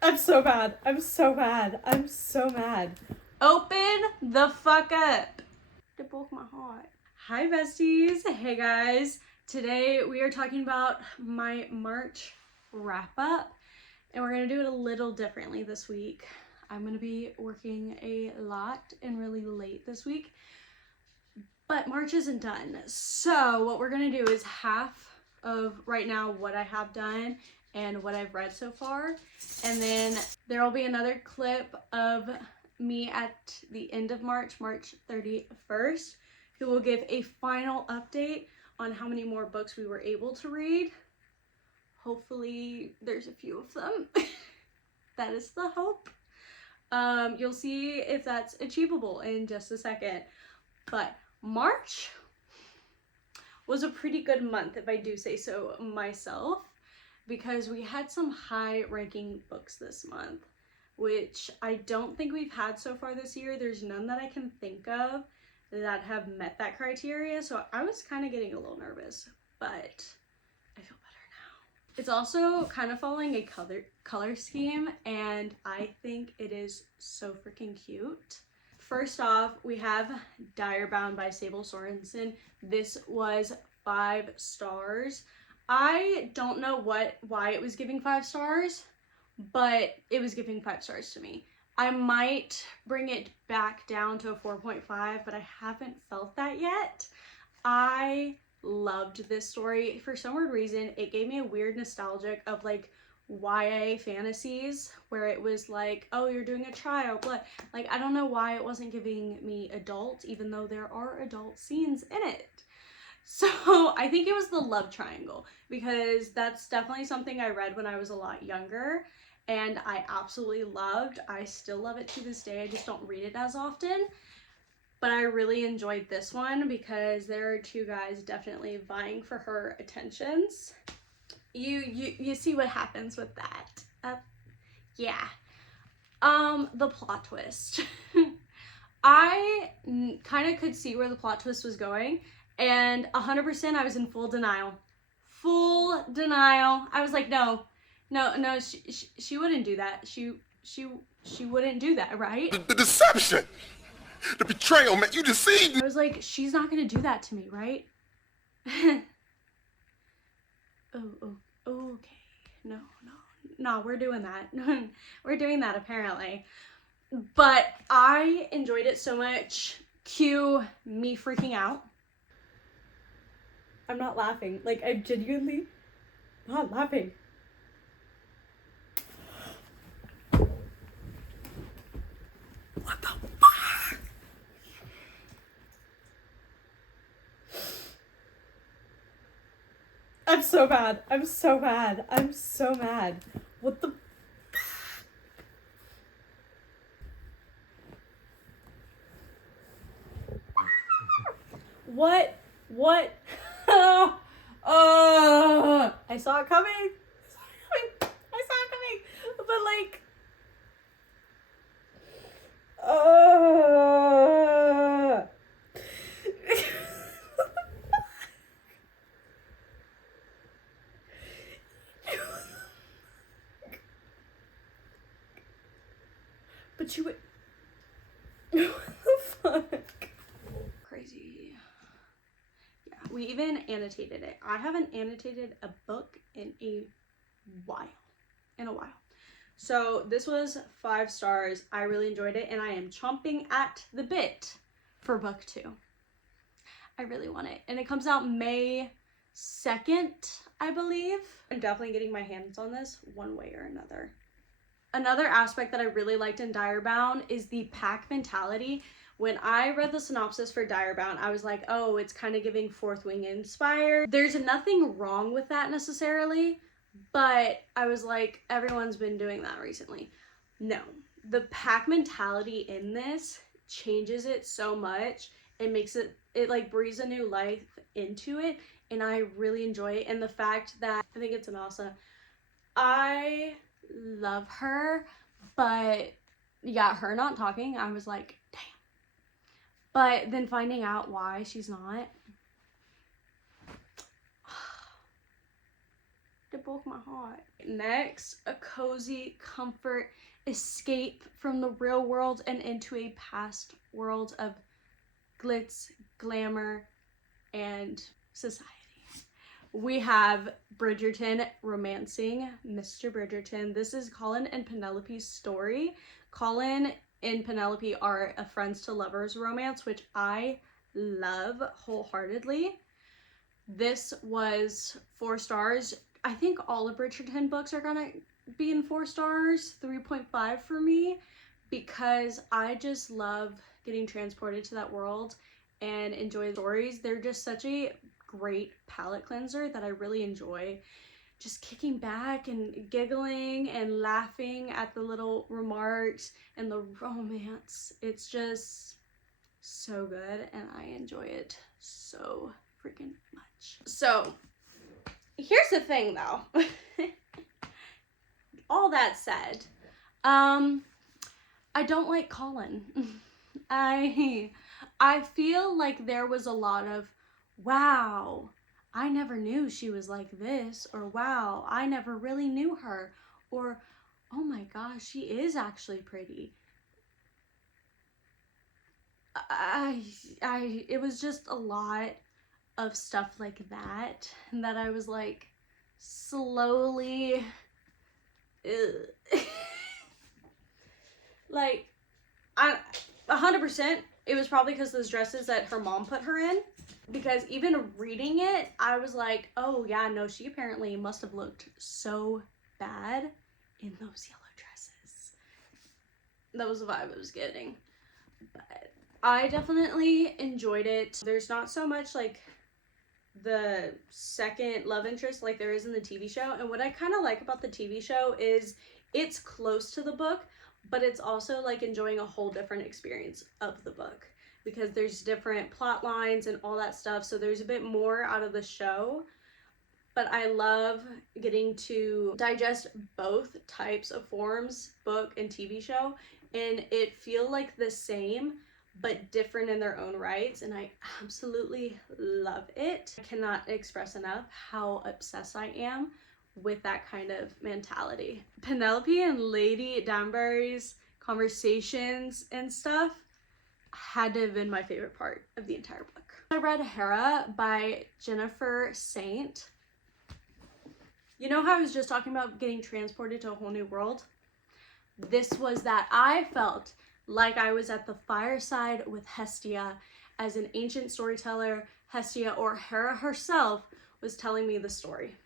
I'm so mad. I'm so mad. I'm so mad. Open the fuck up. It broke my heart. Hi besties. Hey guys. Today we are talking about my March wrap up and we're going to do it a little differently this week. I'm going to be working a lot and really late this week, but March isn't done. So what we're going to do is half of right now what I have done and what I've read so far, and then there will be another clip of me at the end of March 31st, who will give a final update on how many more books we were able to read. Hopefully there's a few of them. That is the hope. You'll see if that's achievable in just a second. But March was a pretty good month, if I do say so myself, because we had some high ranking books this month, which I don't think we've had so far this year. There's none that I can think of that have met that criteria, so I was kind of getting a little nervous, but I feel better now. It's also kind of following a color scheme, and I think it is so freaking cute. First off, we have Direbound by Sable Sorensen. This was 5 stars. I don't know why it was giving 5 stars, but it was giving 5 stars to me. I might bring it back down to a 4.5, but I haven't felt that yet. I loved this story. For some weird reason, it gave me a weird nostalgic of like YA fantasies where it was like, oh, you're doing a trial, but like I don't know why it wasn't giving me adult, even though there are adult scenes in it. So I think it was the love triangle, because that's definitely something I read when I was a lot younger and I absolutely loved. I still love it to this day. I just don't read it as often, but I really enjoyed this one because there are 2 guys definitely vying for her attentions. You see what happens with that. Yeah. The plot twist. I kind of could see where the plot twist was going, and 100% I was in full denial. Full denial. I was like, no, she wouldn't do that. She wouldn't do that, right? The deception, the betrayal, man, you deceived me. I was like, she's not gonna do that to me, right? Oh, okay. No, we're doing that. We're doing that apparently. But I enjoyed it so much. Cue me freaking out. I'm not laughing. Like, I'm genuinely not laughing. What the fuck? I'm so mad. I'm so mad. I'm so mad. What the... What? I saw it coming. But like, but you would. What the fuck? Crazy. Yeah, we even annotated it. I haven't annotated a book in a while. So this was 5 stars. I really enjoyed it, and I am chomping at the bit for book 2. I really want it. And it comes out May 2nd, I believe. I'm definitely getting my hands on this one way or another. Another aspect that I really liked in Direbound is the pack mentality. When I read the synopsis for Direbound, I was like, oh, it's kind of giving Fourth Wing inspired. There's nothing wrong with that necessarily, but I was like, everyone's been doing that recently. No, the pack mentality in this changes it so much. It makes it like breathes a new life into it, and I really enjoy it. And the fact that, I think it's Anasa, I love her, but yeah, her not talking, I was like, damn. But then finding out why she's not, They broke my heart. Next, a cozy comfort escape from the real world and into a past world of glitz, glamour, and society. We have Bridgerton romancing Mr. Bridgerton. This is Colin and Penelope's story. Colin and Penelope are a friends to lovers romance, which I love wholeheartedly. This was 4 stars. I think all of Bridgerton books are gonna be in 4 stars, 3.5 for me, because I just love getting transported to that world and enjoy the stories. They're just such a great palate cleanser that I really enjoy. Just kicking back and giggling and laughing at the little remarks and the romance. It's just so good and I enjoy it so freaking much. So here's the thing though. All that said, I don't like Colin. I feel like there was a lot of, wow, I never knew she was like this, or wow, I never really knew her, or oh my gosh, she is actually pretty. It was just a lot of stuff like that I was like slowly like 100% it was probably because those dresses that her mom put her in, because even reading it I was like, oh yeah, no, she apparently must have looked so bad in those yellow dresses. That was the vibe I was getting. But I definitely enjoyed it. There's not so much like the second love interest like there is in the TV show, and what I kind of like about the TV show is it's close to the book, but it's also like enjoying a whole different experience of the book because there's different plot lines and all that stuff, so there's a bit more out of the show. But I love getting to digest both types of forms, book and TV show, and it feel like the same but different in their own rights, and I absolutely love it. I cannot express enough how obsessed I am with that kind of mentality. Penelope and Lady Danbury's conversations and stuff had to have been my favorite part of the entire book. I read Hera by Jennifer Saint. You know how I was just talking about getting transported to a whole new world? This was that. I felt like I was at the fireside with Hestia as an ancient storyteller. Hestia, or Hera herself, was telling me the story.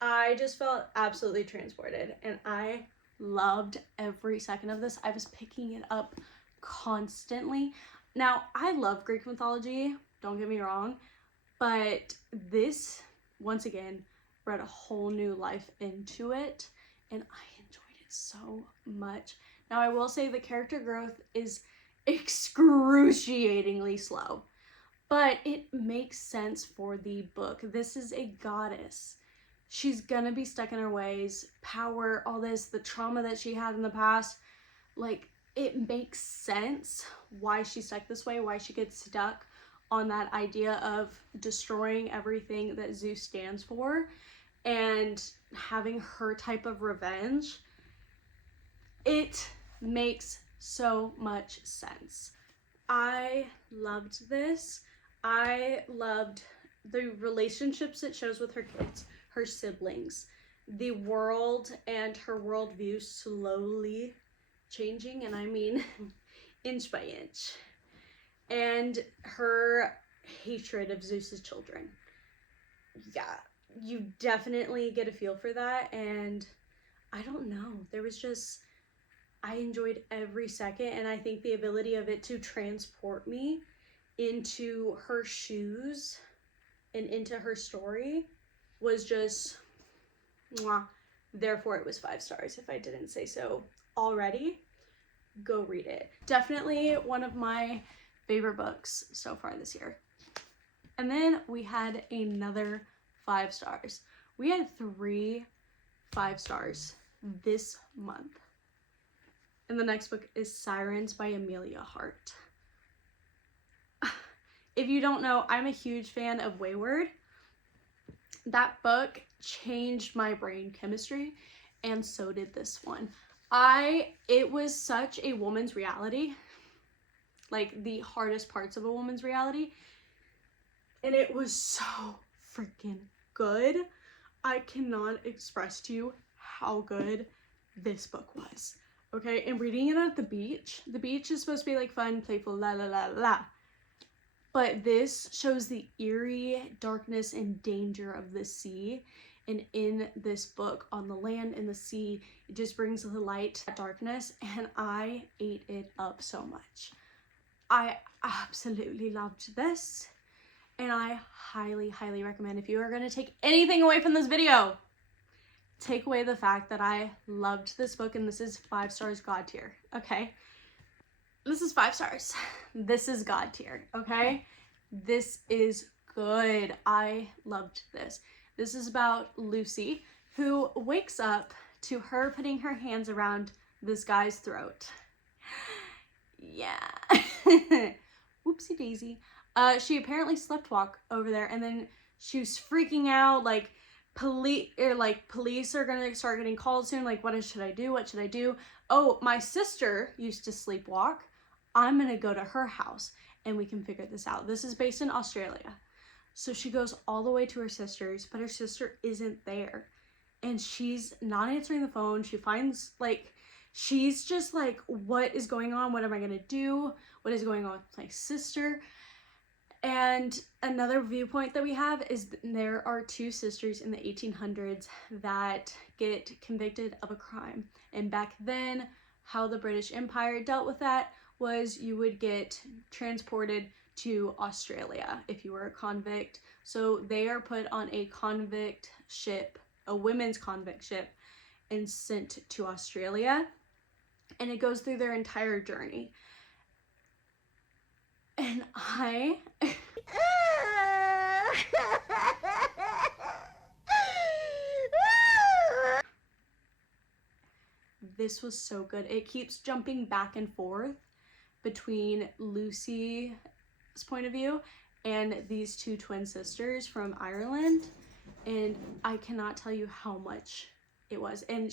I just felt absolutely transported and I loved every second of this. I was picking it up constantly. Now, I love Greek mythology, don't get me wrong, but this, once again, brought a whole new life into it and I enjoyed it so much. Now, I will say the character growth is excruciatingly slow, but it makes sense for the book. This is a goddess. She's gonna be stuck in her ways, power, all this, the trauma that she had in the past. Like, it makes sense why she's stuck this way, why she gets stuck on that idea of destroying everything that Zeus stands for and having her type of revenge. It makes so much sense. I loved this. I loved the relationships it shows with her kids, her siblings, the world and her worldview slowly changing, and I mean inch by inch, and her hatred of Zeus's children. Yeah, you definitely get a feel for that, and I don't know, there was just, I enjoyed every second, and I think the ability of it to transport me into her shoes and into her story was just mwah. Therefore it was 5 stars if I didn't say so already. Go read it. Definitely one of my favorite books so far this year. And then we had another 5 stars. We had 3 5 stars this month. And the next book is Sirens by Amelia Hart. If you don't know, I'm a huge fan of Wayward. that book changed my brain chemistry, and so did this one. It was such a woman's reality, like the hardest parts of a woman's reality, and it was so freaking good. I cannot express to you how good this book was. Okay, and reading it at the beach is supposed to be like fun, playful, la la la la. But this shows the eerie darkness and danger of the sea. And in this book, on the land and the sea, it just brings to light that darkness. And I ate it up so much. I absolutely loved this. And I highly, highly recommend, if you are going to take anything away from this video, take away the fact that I loved this book. And this is 5 stars God tier. Okay. This is 5 stars. This is God tier, okay? This is good. I loved this. This is about Lucy, who wakes up to her putting her hands around this guy's throat. Yeah. Whoopsie daisy. She apparently sleptwalked over there, and then she was freaking out, like, police are gonna start getting called soon, like, what should I do? What should I do? Oh, my sister used to sleepwalk. I'm gonna go to her house and we can figure this out. This is based in Australia. So she goes all the way to her sister's, but her sister isn't there. And she's not answering the phone. She finds, like, she's just like, what is going on? What am I gonna do? What is going on with my sister? And another viewpoint that we have is there are 2 sisters in the 1800s that get convicted of a crime. And back then, how the British Empire dealt with that was you would get transported to Australia if you were a convict. So they are put on a convict ship, a women's convict ship, and sent to Australia. And it goes through their entire journey. And this was so good. It keeps jumping back and forth between Lucy's point of view and these 2 twin sisters from Ireland, and I cannot tell you how much it was. And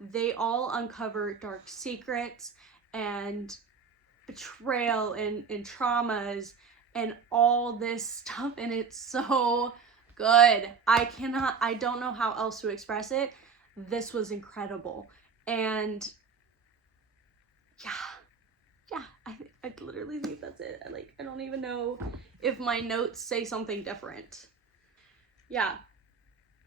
they all uncover dark secrets and betrayal and traumas and all this stuff, and it's so good. I don't know how else to express it. This was incredible. And yeah, I literally think that's it. I don't even know if my notes say something different. Yeah.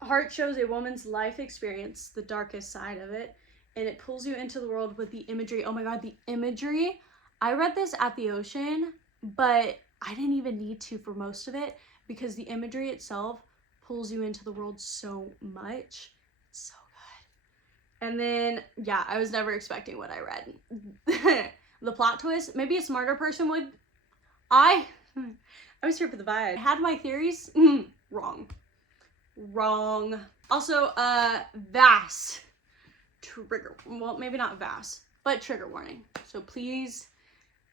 Heart shows a woman's life experience, the darkest side of it, and it pulls you into the world with the imagery. Oh my God, the imagery. I read this at the ocean, but I didn't even need to for most of it because the imagery itself pulls you into the world so much. It's so good. And then, yeah, I was never expecting what I read. The plot twist, maybe a smarter person would. I was here for the vibe. I had my theories. Wrong. Also, vast trigger, well, maybe not vast, but trigger warning. So please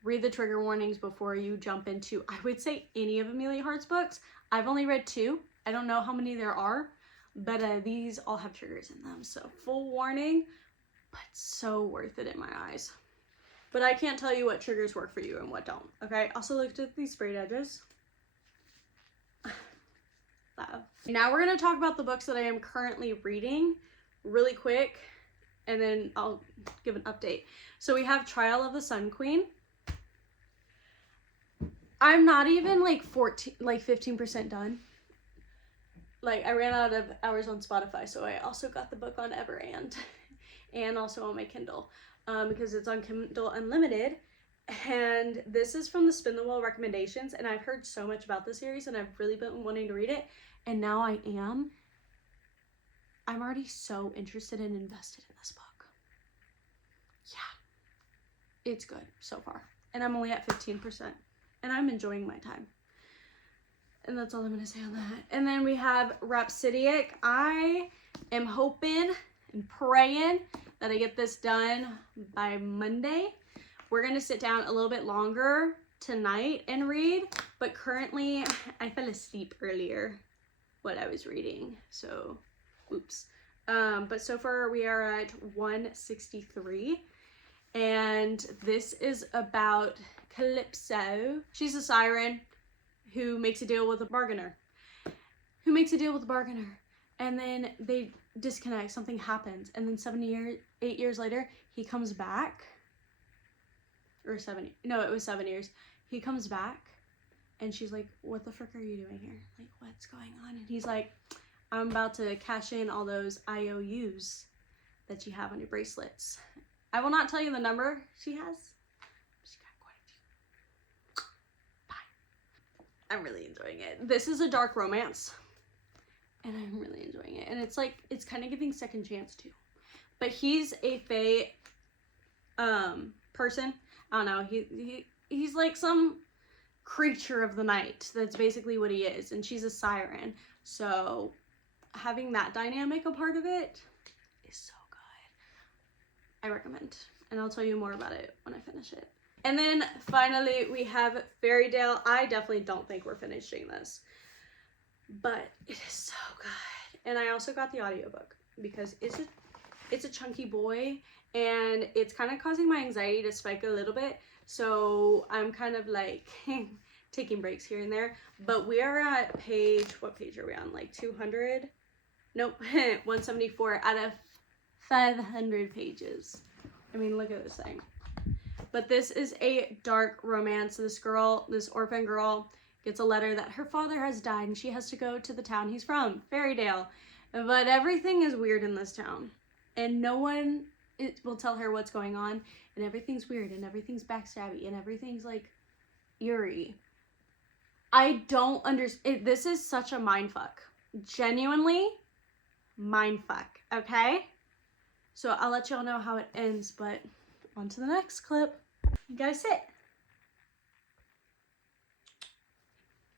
read the trigger warnings before you jump into, I would say, any of Amelia Hart's books. I've only read 2. I don't know how many there are, but these all have triggers in them. So full warning, but so worth it in my eyes. But I can't tell you what triggers work for you and what don't, okay? Also looked at these sprayed edges. Now we're going to talk about the books that I am currently reading really quick, and then I'll give an update. So we have Trial of the Sun Queen. I'm not even like 15% done. Like, I ran out of hours on Spotify, so I also got the book on Everand and also on my Kindle because it's on Kindle Unlimited. And this is from the Spin the Wheel recommendations, and I've heard so much about the series and I've really been wanting to read it, and now I am. I'm already so interested and invested in this book. Yeah, it's good so far, and I'm only at 15%, and I'm enjoying my time. And that's all I'm gonna say on that. And then we have Rhapsodic. I am hoping and praying that I get this done by Monday. We're gonna sit down a little bit longer tonight and read, but currently I fell asleep earlier. what I was reading. So, oops. But so far we are at 163. And this is about Calypso. She's a siren who makes a deal with a bargainer. And then they disconnect, something happens. And then 8 years later, he comes back. Or 7, no, it was 7 years. He comes back and she's like, what the frick are you doing here? Like, what's going on? And he's like, I'm about to cash in all those IOUs that you have on your bracelets. I will not tell you the number she has. She got quite a few. Bye. I'm really enjoying it. This is a dark romance. And I'm really enjoying it. And it's like, it's kind of giving second chance too. But he's a fae person. I don't know. He's like some creature of the night. That's basically what he is. And she's a siren. So having that dynamic a part of it is so good. I recommend. And I'll tell you more about it when I finish it. And then finally we have Fairy Tale. I definitely don't think we're finishing this. But it is so good. And I also got the audiobook because it's a chunky boy and it's kind of causing my anxiety to spike a little bit. So I'm kind of like taking breaks here and there. But we are at what page are we on? Like 200? Nope, 174 out of 500 pages. I mean, look at this thing. But this is a dark romance. This orphan girl, gets a letter that her father has died and she has to go to the town he's from, Fairytale. But everything is weird in this town. And no one will tell her what's going on. And everything's weird and everything's backstabby and everything's like eerie. I don't understand. This is such a mindfuck. Genuinely mindfuck, okay? So I'll let y'all know how it ends, but on to the next clip. You guys sit.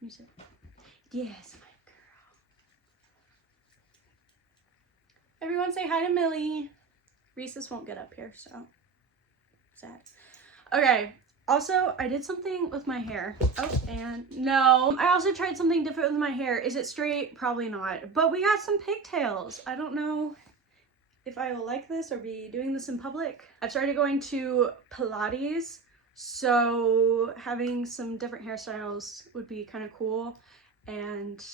You sit. Yes, my girl. Everyone say hi to Millie. Reese's won't get up here, so sad. Okay. Also, I did something with my hair. Oh, and no. I also tried something different with my hair. Is it straight? Probably not. But we got some pigtails. I don't know if I will like this or be doing this in public. I've started going to Pilates, so having some different hairstyles would be kind of cool, and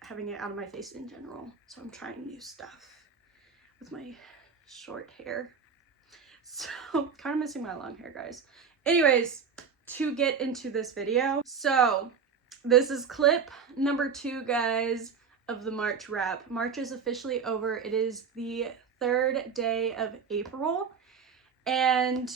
having it out of my face in general. So I'm trying new stuff with my short hair. So kind of missing my long hair, guys. Anyways, to get into this video. So this is clip number 2, guys, of the March wrap. March is officially over. It is the 3rd day of April, and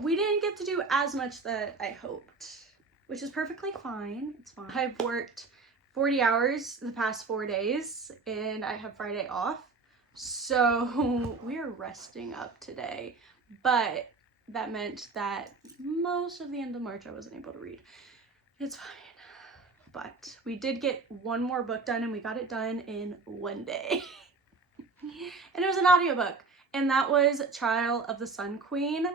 we didn't get to do as much that I hoped, which is perfectly fine. It's fine. I've worked 40 hours the past 4 days and I have Friday off, so we're resting up today. But that meant that most of the end of March I wasn't able to read. It's fine. But we did get one more book done, and we got it done in 1 day. And it was an audiobook, and that was Trial of the Sun Queen.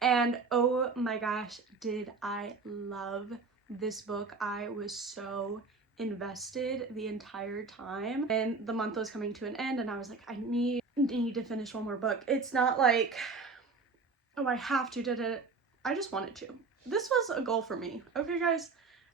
And oh my gosh, did I love this book. I was so invested the entire time, and the month was coming to an end and I was like, I need to finish one more book. It's not like, oh, I have to, I just wanted to. This was a goal for me, okay guys,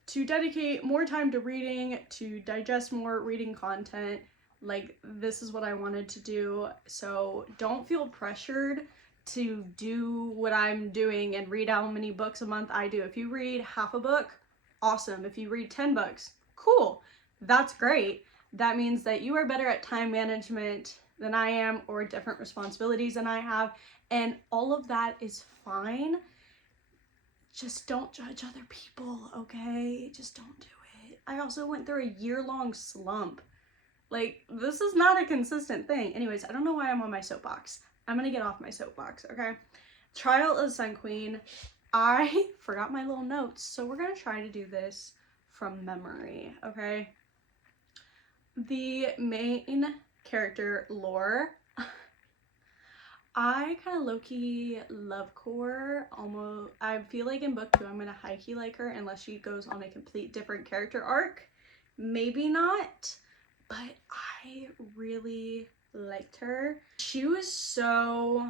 to dedicate more time to reading, to digest more reading content. Like, this is what I wanted to do. So don't feel pressured to do what I'm doing and read how many books a month I do. If you read half a book, awesome. If you read 10 books, cool. That's great. That means that you are better at time management than I am, or different responsibilities than I have. And all of that is fine. Just don't judge other people, okay? Just don't do it. I also went through a year-long slump. Like, this is not a consistent thing. Anyways, I don't know why I'm on my soapbox. I'm gonna get off my soapbox, okay? Trial of the Sun Queen. I forgot my little notes, so we're gonna try to do this from memory, okay? The main character, Lore, I kind of low-key love core. Almost, I feel like in book 2 I'm gonna high-key like her unless she goes on a complete different character arc. Maybe not, but I really liked her. She was so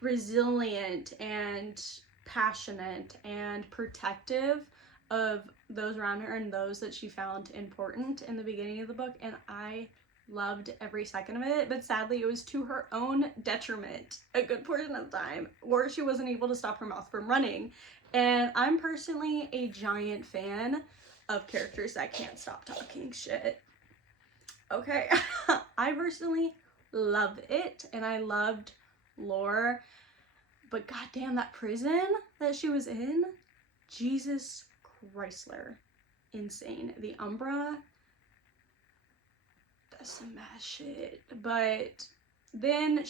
resilient and passionate and protective of those around her and those that she found important in the beginning of the book, and I loved every second of it. But sadly, it was to her own detriment a good portion of the time, or she wasn't able to stop her mouth from running. And I'm personally a giant fan of characters that can't stop talking shit. Okay. I personally love it, and I loved Lore, but goddamn, that prison that she was in, Jesus Chrysler, insane. The Umbra, that's some mad shit. But then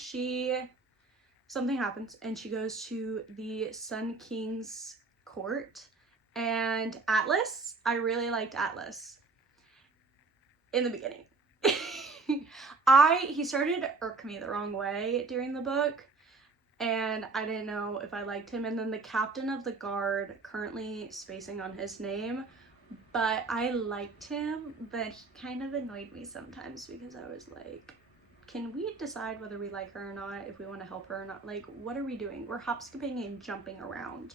something happens and she goes to the Sun King's court, and Atlas, I really liked Atlas in the beginning. He started to irk me the wrong way during the book, and I didn't know if I liked him. And then the captain of the guard, currently spacing on his name, but I liked him, but he kind of annoyed me sometimes because I was like, can we decide whether we like her or not, if we want to help her or not? Like, what are we doing? We're hop skipping and jumping around.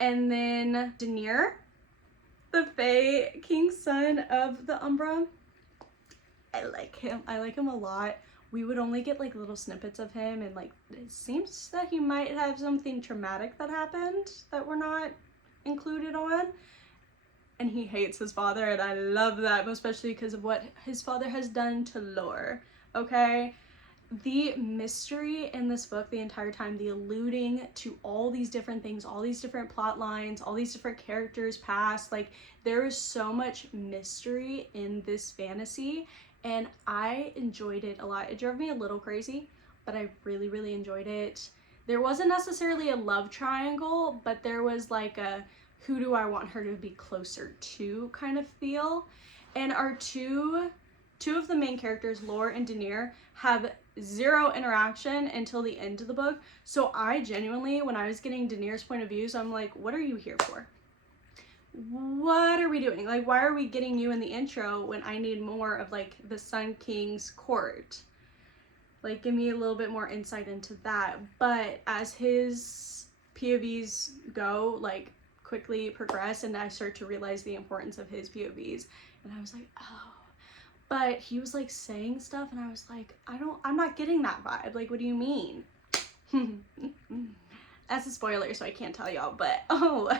And then Daenerys, the Fae King's son of the Umbra, I like him. I like him a lot. We would only get like little snippets of him, and like it seems that he might have something traumatic that happened that we're not included on. And he hates his father, and I love that, especially because of what his father has done to Lore. Okay? The mystery in this book the entire time, the alluding to all these different things, all these different plot lines, all these different characters past, like there is so much mystery in this fantasy, and I enjoyed it a lot. It drove me a little crazy, but I really, really enjoyed it. There wasn't necessarily a love triangle, but there was like a who do I want her to be closer to kind of feel. And our two of the main characters, Lore and Daenerys, have zero interaction until the end of the book. So I genuinely, when I was getting Daenerys' point of view, so I'm like, what are you here for? What are we doing? Like, why are we getting you in the intro when I need more of like the Sun King's court? Like, give me a little bit more insight into that. But as his POVs go, like, quickly progress, and I start to realize the importance of his POVs, and I was like, oh. But he was like saying stuff, and I was like, I'm not getting that vibe. Like, what do you mean? That's a spoiler, so I can't tell y'all, but oh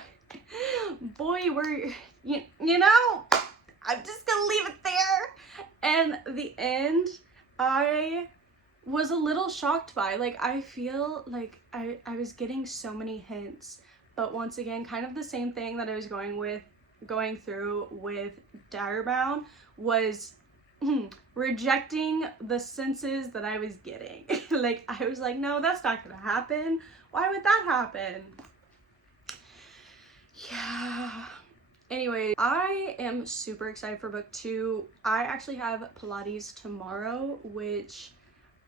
boy, you know, I'm just gonna leave it there. And the end, I was a little shocked by. Like, I feel like I was getting so many hints, but once again, kind of the same thing that I was going through with Direbound was rejecting the senses that I was getting. Like, I was like, no, that's not gonna happen. Why would that happen? Yeah. Anyway, I am super excited for book 2. I actually have Pilates tomorrow, which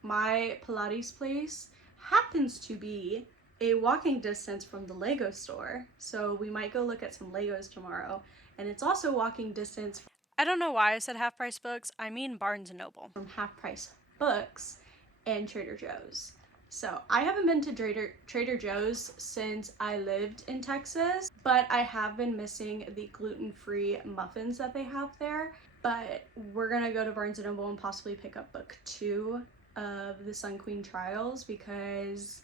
my Pilates place happens to be a walking distance from the Lego store. So we might go look at some Legos tomorrow. And it's also walking distance. I don't know why I said Half Price Books. I mean Barnes & Noble. From Half Price Books and Trader Joe's. So I haven't been to Trader Joe's since I lived in Texas, but I have been missing the gluten-free muffins that they have there. But we're gonna go to Barnes & Noble and possibly pick up book 2 of the Sun Queen Trials, because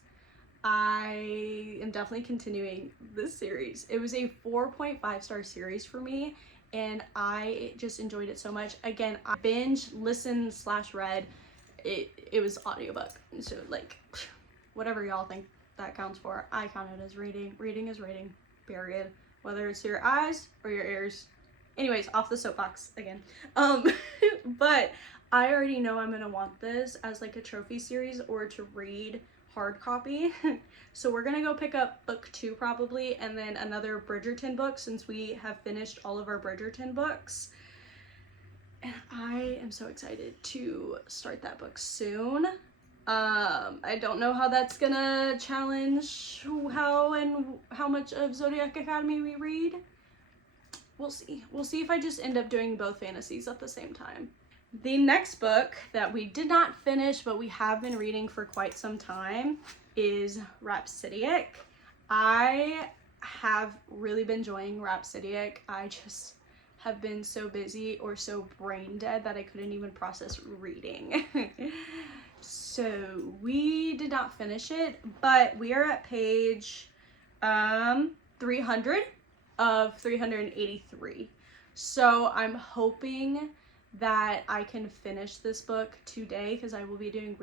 I am definitely continuing this series. It was a 4.5 star series for me, and I just enjoyed it so much. Again, I binge, listened / read. It was audiobook, so like whatever y'all think that counts for, I count it as reading. Reading is reading, period, whether it's your eyes or your ears. Anyways, off the soapbox again. But I already know I'm gonna want this as like a trophy series or to read hard copy. So we're gonna go pick up book 2 probably, and then another Bridgerton book, since we have finished all of our Bridgerton books. And I am so excited to start that book soon. I don't know how that's gonna challenge how much of Zodiac Academy we read. We'll see. We'll see if I just end up doing both fantasies at the same time. The next book that we did not finish, but we have been reading for quite some time, is Rhapsodic. I have really been enjoying Rhapsodic. I just have been so busy or so brain dead that I couldn't even process reading. So we did not finish it, but we are at page 300 of 383. So I'm hoping that I can finish this book today because I will be doing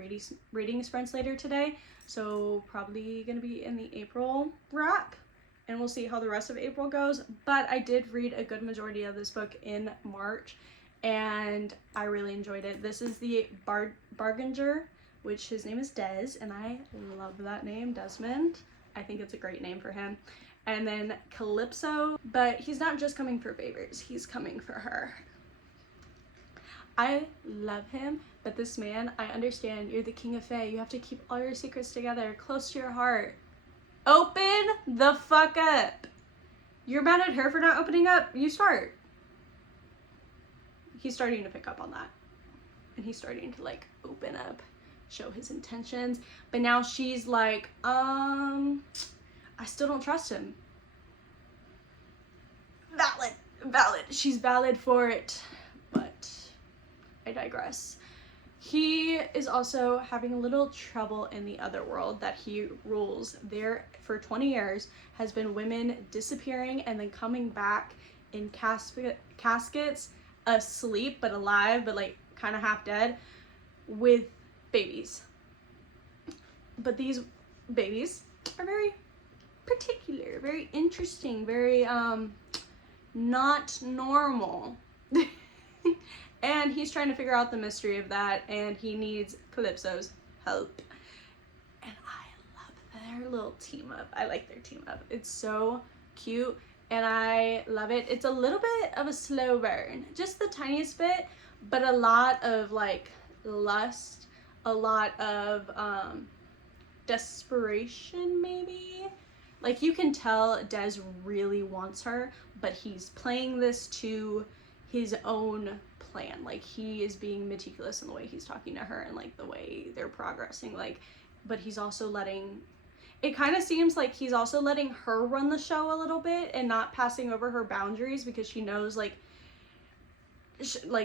reading sprints later today. So probably gonna be in the April wrap, and we'll see how the rest of April goes. But I did read a good majority of this book in March, and I really enjoyed it. This is the Barganger, which his name is Des, and I love that name, Desmond. I think it's a great name for him. And then Calypso, but he's not just coming for favors, he's coming for her. I love him, but this man, I understand, you're the king of fae. You have to keep all your secrets together, close to your heart. Open the fuck up. You're mad at her for not opening up? You start. He's starting to pick up on that. And he's starting to like open up, show his intentions. But now she's like, I still don't trust him. Valid. She's valid for it, but I digress. He is also having a little trouble in the other world that he rules. There for 20 years has been women disappearing and then coming back in caskets, asleep but alive, but like kind of half dead, with babies. But these babies are very particular, very interesting, very not normal. And he's trying to figure out the mystery of that, and he needs Calypso's help. And I love their little team up. I like their team up. It's so cute, and I love it. It's a little bit of a slow burn, just the tiniest bit, but a lot of like lust, a lot of desperation maybe. Like you can tell Des really wants her, but he's playing this to his own plan. Like he is being meticulous in the way he's talking to her and like the way they're progressing, like, but he's also letting, it kind of seems like he's also letting her run the show a little bit and not passing over her boundaries because she knows like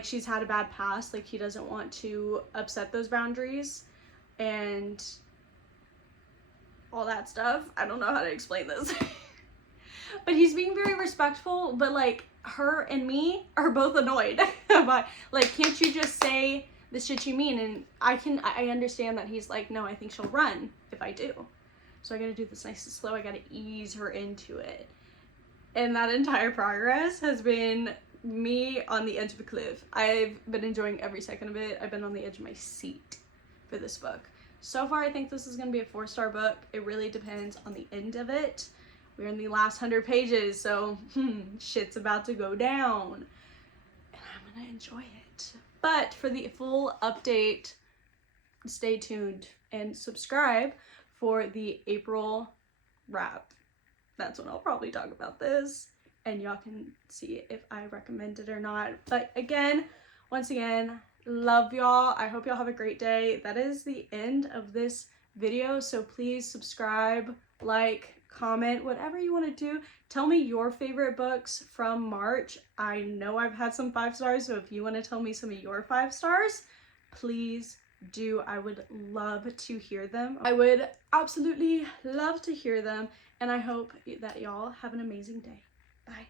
she's had a bad past. Like he doesn't want to upset those boundaries and all that stuff. I don't know how to explain this. But he's being very respectful, but like her and me are both annoyed by like, can't you just say the shit you mean? And I understand that he's like, no, I think she'll run if I do. So I gotta do this nice and slow. I gotta ease her into it. And that entire progress has been me on the edge of a cliff. I've been enjoying every second of it. I've been on the edge of my seat for this book. So far, I think this is gonna be a 4-star book. It really depends on the end of it. We're in the last 100 pages, so shit's about to go down. And I'm gonna enjoy it. But for the full update, stay tuned and subscribe for the April wrap. That's when I'll probably talk about this, and y'all can see if I recommend it or not. But again, once again, love y'all. I hope y'all have a great day. That is the end of this video, so please subscribe, like, comment, whatever you want to do. Tell me your favorite books from March. I know I've had some 5 stars, so if you want to tell me some of your 5 stars, please do. I would love to hear them. I would absolutely love to hear them, and I hope that y'all have an amazing day. Bye.